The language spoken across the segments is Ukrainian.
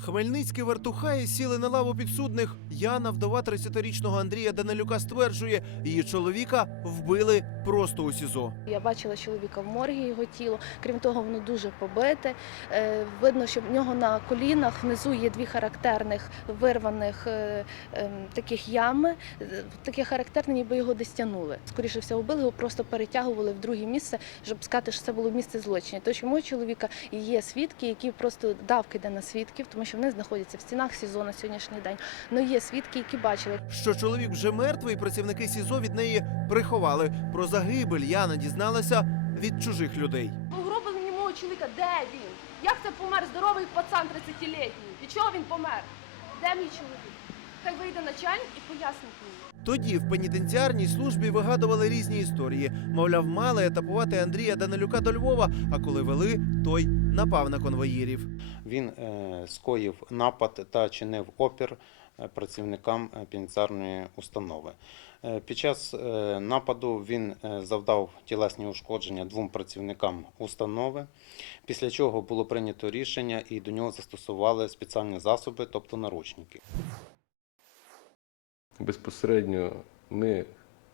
Хмельницькі вертухаї сіли на лаву підсудних. Яна, вдова 30-річного Андрія Данилюка, стверджує, її чоловіка вбили просто у СІЗО. Я бачила чоловіка в моргі, його тіло. Крім того, воно дуже побите. Е, Видно, що в нього на колінах внизу є дві характерних вирваних е, ем, таких ями. Таке характерне, ніби його десь тягнули. Скоріше всього, вбили його, просто перетягували в друге місце, щоб сказати, що це було місце злочину. Тож у мого чоловіка є свідки, які просто давки йде на свідків, тому що вони знаходяться в стінах СІЗО на сьогоднішній день. Ну є свідки, які бачили, Що чоловік вже мертвий, працівники СІЗО від неї приховали. Про загибель Яна дізналася від чужих людей. Угроблення мого чоловіка, де він? Як це помер здоровий пацан 30-літній? Від чого він помер? Де мій чоловік? Хай вийде начальник і пояснить мені. Тоді в пенітенціарній службі вигадували різні історії. Мовляв, мали етапувати Андрія Данилюка до Львова, а коли вели, той напав на конвоїрів. Він е, скоїв напад та чинив опір е, працівникам е, пенітенціарної установи. Е, Під час нападу він завдав тілесні ушкодження двом працівникам установи, після чого було прийнято рішення і до нього застосували спеціальні засоби, тобто наручники. Безпосередньо ми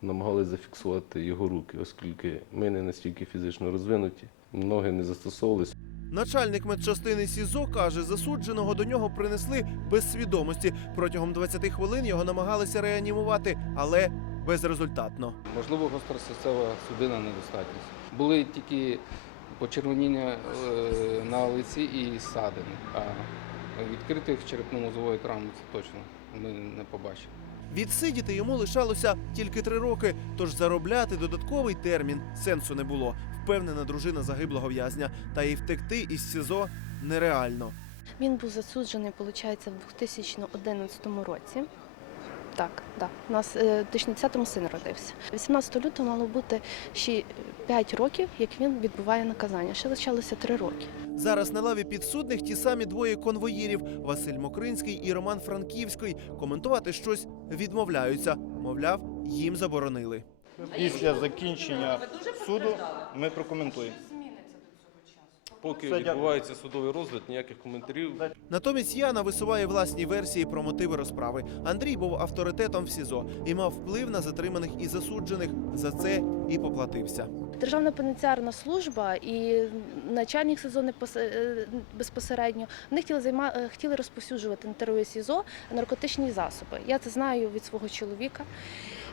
намагалися зафіксувати його руки, оскільки ми не настільки фізично розвинуті, ноги не застосовувалися. Начальник медчастини СІЗО каже, засудженого до нього принесли без свідомості. Протягом 20 хвилин його намагалися реанімувати, але безрезультатно. Можливо, гостросерцева судинна недостатність. Були тільки почервоніння е, на лиці і ссадини, а відкритих черепно-мозової травми це точно ми не побачили. Відсидіти йому лишалося тільки три роки, тож заробляти додатковий термін сенсу не було. Впевнена дружина загиблого в'язня. Та й втекти із СІЗО нереально. Він був засуджений, виходить, в 2011 році. Так, так. У нас е, в 2010-му син родився. 18 лютого мало бути ще 5 років, як він відбуває наказання. Ще лишалося 3 роки. Зараз на лаві підсудних ті самі двоє конвоїрів Василь Мокринський і Роман Франківський. Коментувати щось відмовляються. Мовляв, їм заборонили. Після закінчення суду ми прокоментуємо. Поки відбувається судовий розгляд, ніяких коментарів Натомість Яна висуває власні версії про мотиви розправи. Андрій був авторитетом в СІЗО і мав вплив на затриманих і засуджених. За це і поплатився. Державна пенітенціарна служба і начальник сезону е, безпосередньо вони хотіли займа... е, хотіли розповсюджувати на території СІЗО наркотичні засоби. Я це знаю від свого чоловіка.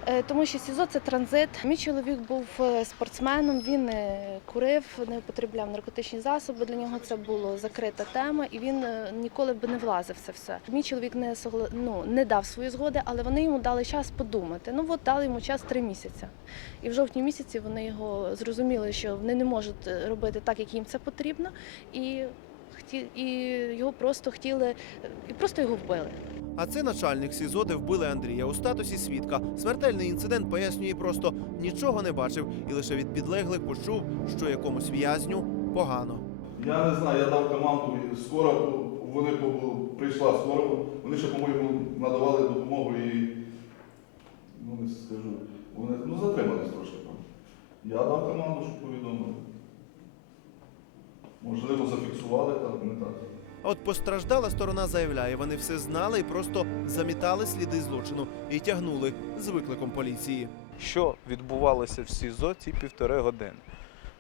Е, Тому що СІЗО це транзит. Мій чоловік був е, спортсменом, він не курив, не употребляв наркотичні засоби. Для нього це була закрита тема, і він е, ніколи б не влазив це все. Мій чоловік не ну, не дав свої згоди, але вони йому дали час подумати. Ну от дали йому час три місяці. І в жовтні місяці вони його зрозуміли, що вони не можуть е, робити так, як їм це потрібно, і і його просто хотіли, е, і просто його вбили. А це начальник СІЗО, де вбили Андрія у статусі свідка. Смертельний інцидент пояснює просто нічого не бачив і лише від підлеглих почув, що якомусь в'язню погано. Я не знаю, я дав команду, скоро вони прийшла скоро, вони ще, по-моєму, надавали допомогу і ну не скажу, вони ну, затримались трошки. Я дав команду, щоб повідомили. Можливо, зафіксували там, не так. А от постраждала сторона заявляє, вони все знали і просто замітали сліди злочину і тягнули з викликом поліції. що відбувалося в СІЗО ці півтори години.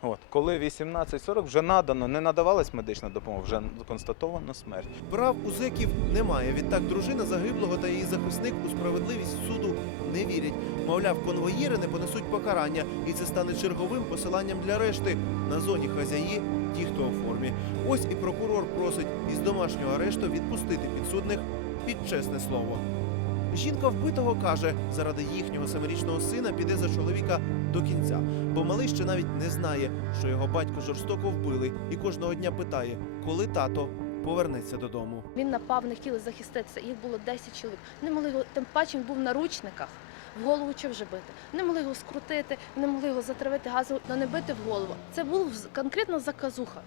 От, коли 18.40 вже надано, не надавалась медична допомога, вже констатовано смерть. Прав у зеків немає. Відтак дружина загиблого та її захисник у справедливість суду не вірять. Мовляв, конвоїри не понесуть покарання, і це стане черговим посиланням для решти. На зоні хазяї ті, хто у формі. Ось і прокурор просить із домашнього арешту відпустити підсудних під чесне слово. Жінка вбитого каже, заради їхнього семирічного сина піде за чоловіка до кінця, бо малий ще навіть не знає, що його батько жорстоко вбили, і кожного дня питає, коли тато повернеться додому. Він напав, не хотіли захиститися. Їх було 10 чоловік. Не могли тим паче він був в наручниках. В голову чи вже бити. Не могли його скрутити, не могли його затравити газом, але не бити в голову. Це була конкретно заказуха.